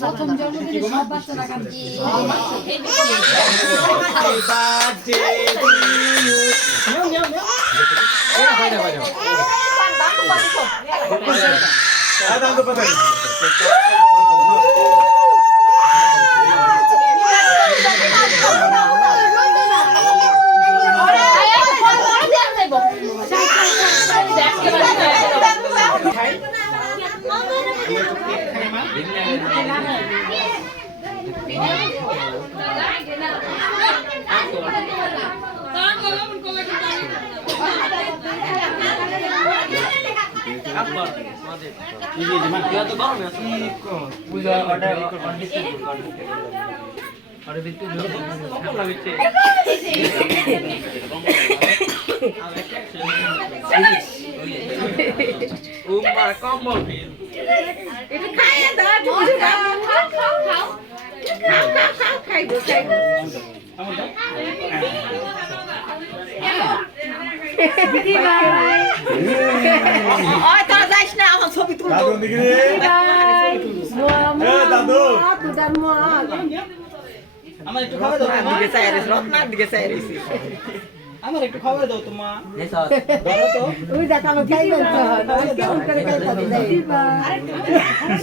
প্রথম জন্মদিনে সব বাচ্চারা কাঁদছে আমার একটু খাবার দাও তোমা ওই দেখা আমি খাই বলতো কেমন করে খাই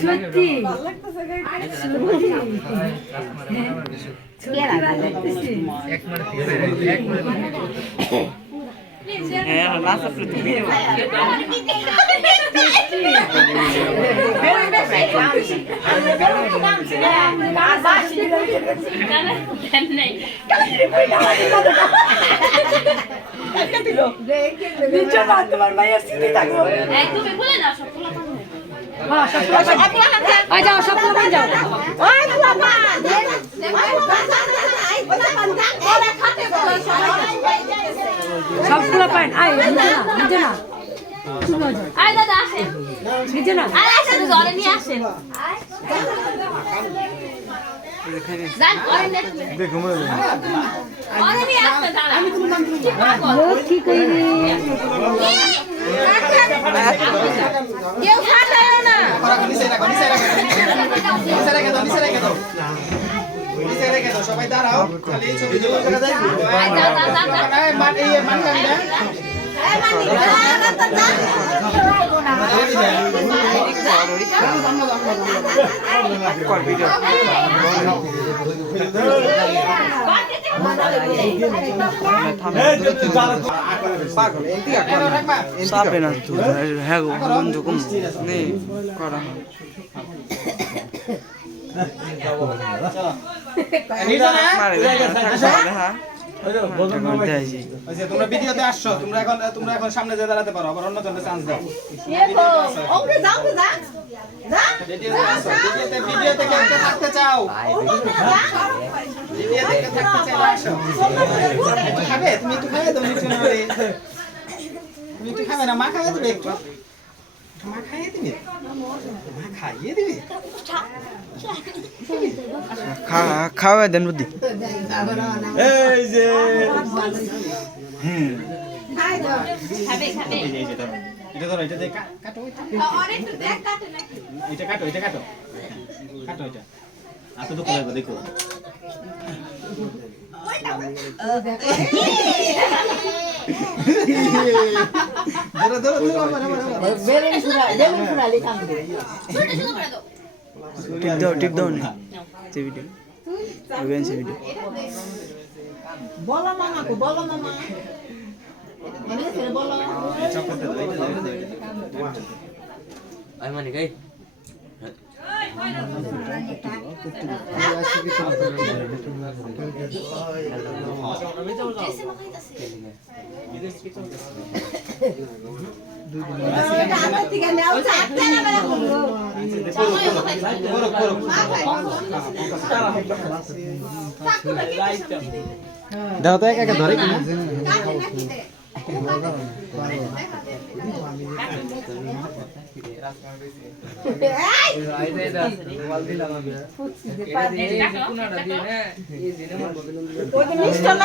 সত্যি ভালো লাগতেছে এক মিনিট হ্যাঁ লাস্ট আপনি তুমি তোমার মায়ের স্মৃতি থাকবো তুমি বলে না সব যাও সব যাও সবগুলো পাইন আয় বুঝে না আয় দাদা আসেন বুঝে না আয় আসেন জলে নিয়ে আসেন জান করে নে দেখো মনে আরে নিয়ে আসতে দাঁড়া আমি তুমি নাম কি কইনি কেউ খাটায়ও না নিচে রাখো সবাই দাঁড়াও খালি ছবি তুলে দেখা যায় হ্যাঁ বন্ধু কম নেই করা তোমরা ভিডিওতে আসছো তোমরা এখন সামনে যে দাঁড়াতে পারো আবার অন্য জনকে চান্স দাও ভিডিওতে কেউ থাকতে চাও খাবে তুমি একটু খাবে তুমি একটু খাবে না মা খাবে দেবে একটু মা খাইয়ে দিবে মা খাইয়ে দিবে খাওয়া দেন বুদ্ধি এই যে এটা ধরো এটা কাটো এটা কাটো এটা আপনি তো করে দেখো ধরো টিপ দাও না ভিডিও বলো মামা মানে গাই দাও তো একা ধরে কিনা মিষ্টান্ন